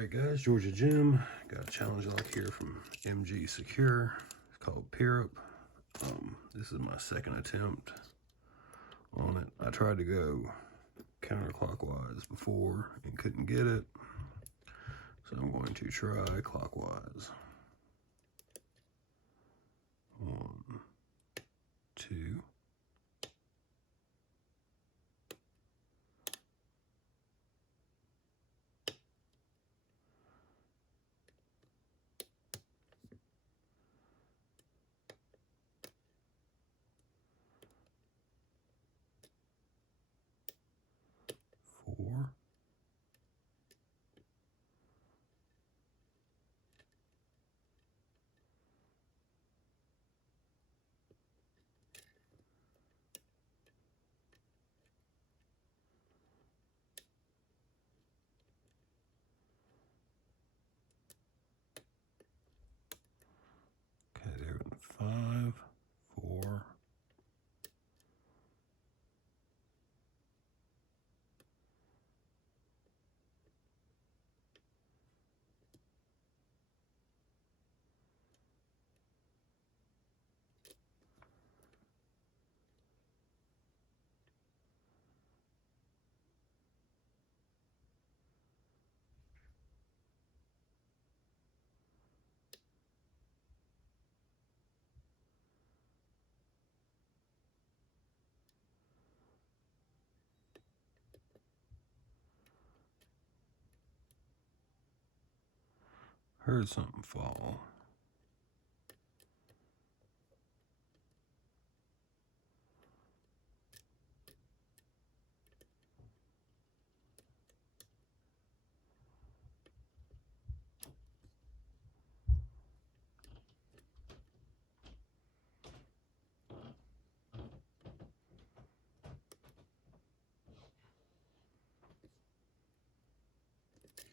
Alright guys, Georgia Jim. Got a challenge lock here from mgsecure. It's called Pirrip. This is my second attempt on it. I tried to go counterclockwise before and couldn't get it. So I'm going to try clockwise. 1, 2. Four. Okay, there in 5, 4. Heard something fall.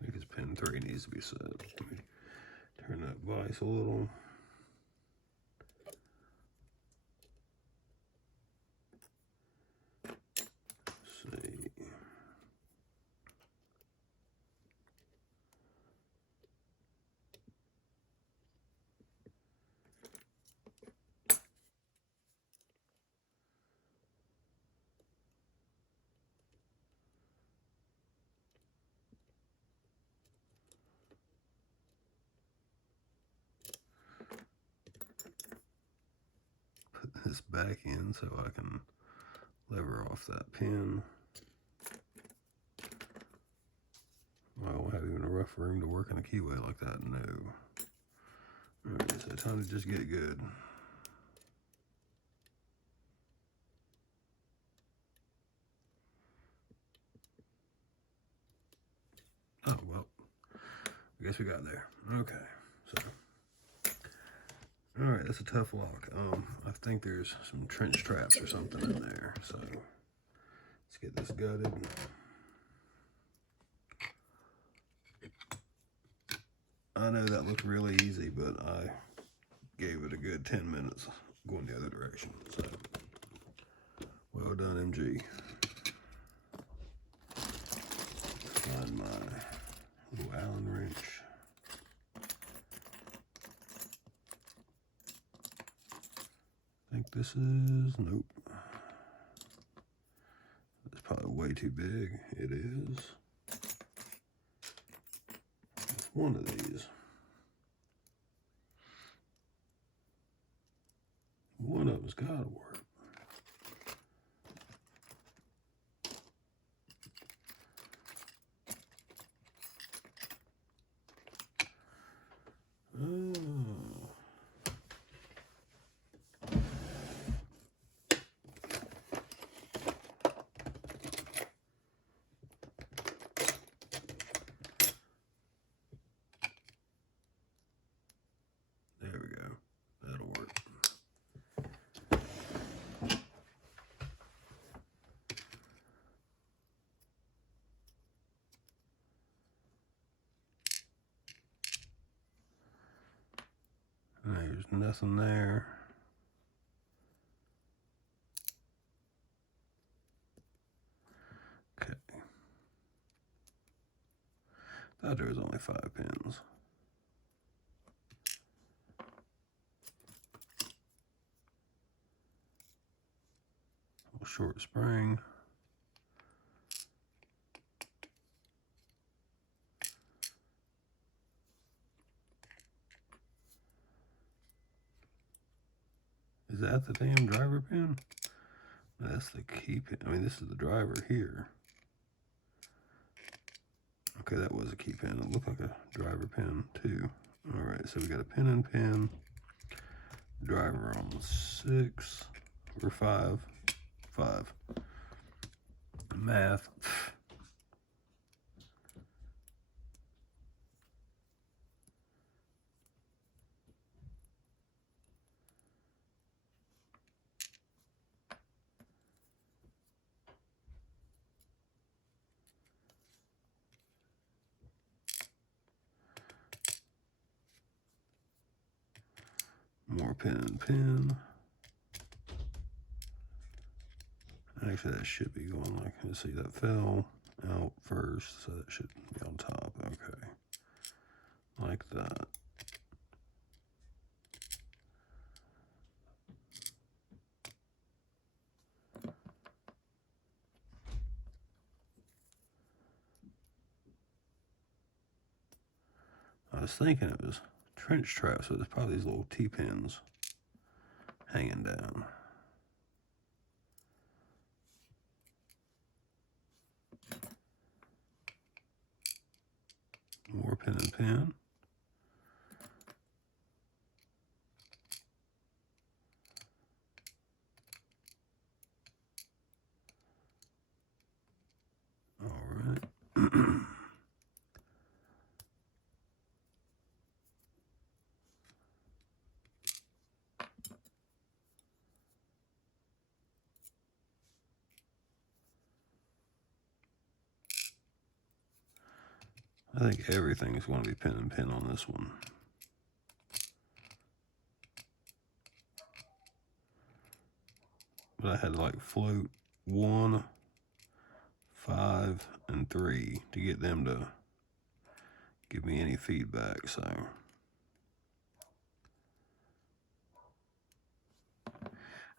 I think it's pin 3 needs to be set. Let me turn that vise a little. Let's see. Put this back in so I can lever off that pin. I don't have even a rough room to work in a keyway like that, no. Alright, so time to just get good. Oh, well, I guess we got there. Okay, so. Alright, that's a tough lock. I think there's some trench traps or something in there, so let's get this gutted. I know that looked really easy, but I gave it a good 10 minutes going the other direction, so well done, MG. Find my little Allen wrench. I think this is, nope. It's probably way too big. It is. It's one of these. One of them's gotta work. Oh. There we go. That'll work. There's nothing there. Okay. Thought there was only 5 pins. Short spring. Is that the damn driver pin? That's the key pin. I mean, this is the driver here. Okay, that was a key pin. It looked like a driver pin too. All right, so we got a pin and pin. Driver on 6 or 5. 5. Math. More pin and pin. Actually, that should be going like, let's see, that fell out first, so that should be on top. Okay. Like that. I was thinking it was trench trap, so there's probably these little T-pins hanging down. More pin and pin. All right. I think everything is going to be pin and pin on this one. But I had to like float 1, 5, and 3 to get them to give me any feedback, so.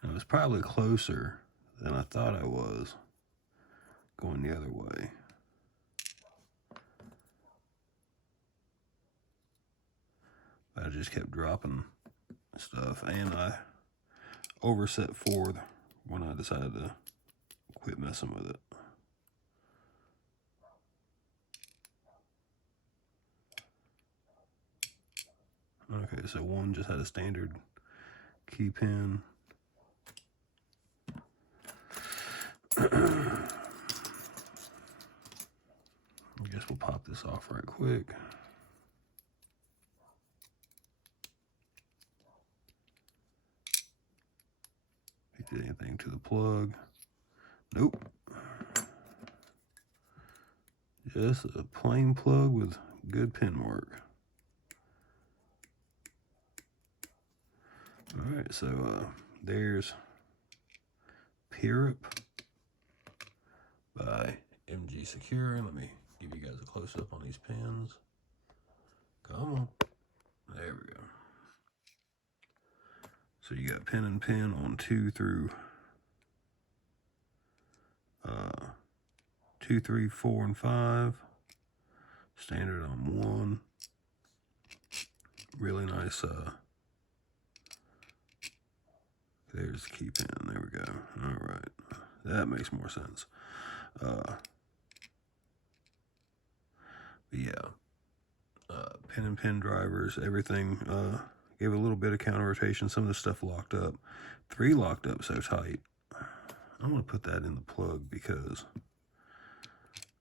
And it was probably closer than I thought I was going the other way. But I just kept dropping stuff, and I overset 4 when I decided to quit messing with it. Okay, so 1 just had a standard key pin. I guess we'll pop this off right quick. If you did anything to the plug. Nope. Just a plain plug with good pin work. All right, so there's Pirrip by mgsecure. Let me give you guys a close-up on these pins. Come on. There we go. So you got pin and pin on 2 through 2, 3, 4, and 5. Standard on 1. Really nice. There's the key pin. There we go. All right. That makes more sense. But yeah. Pin and pin drivers, everything. Gave a little bit of counter rotation. Some of the stuff locked up. 3 locked up so tight. I'm going to put that in the plug because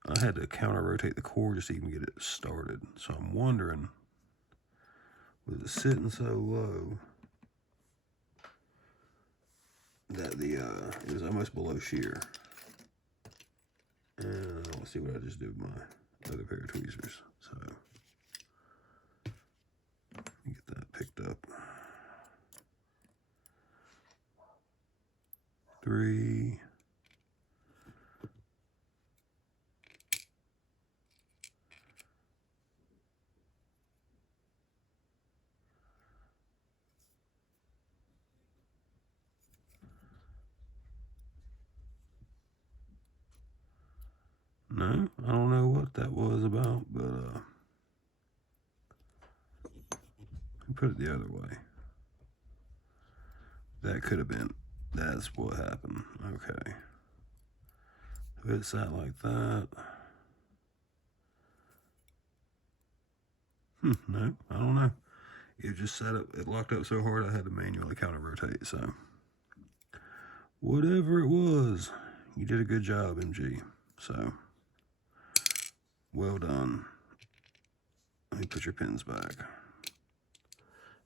I had to counter rotate the core just to even get it started. So I'm wondering, with it sitting so low, that it was almost below shear. And let's see what I just did with my other pair of tweezers. So let me get that picked up. 3. No, I don't know what that was about, but put it the other way. That could have been, that's what happened. Okay. If it sat like that. No, I don't know. It just sat up, it locked up so hard I had to manually counter rotate. So, whatever it was, you did a good job, MG. So, well done. Let me put your pins back.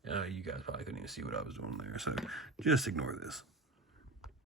You guys probably couldn't even see what I was doing there, so just ignore this.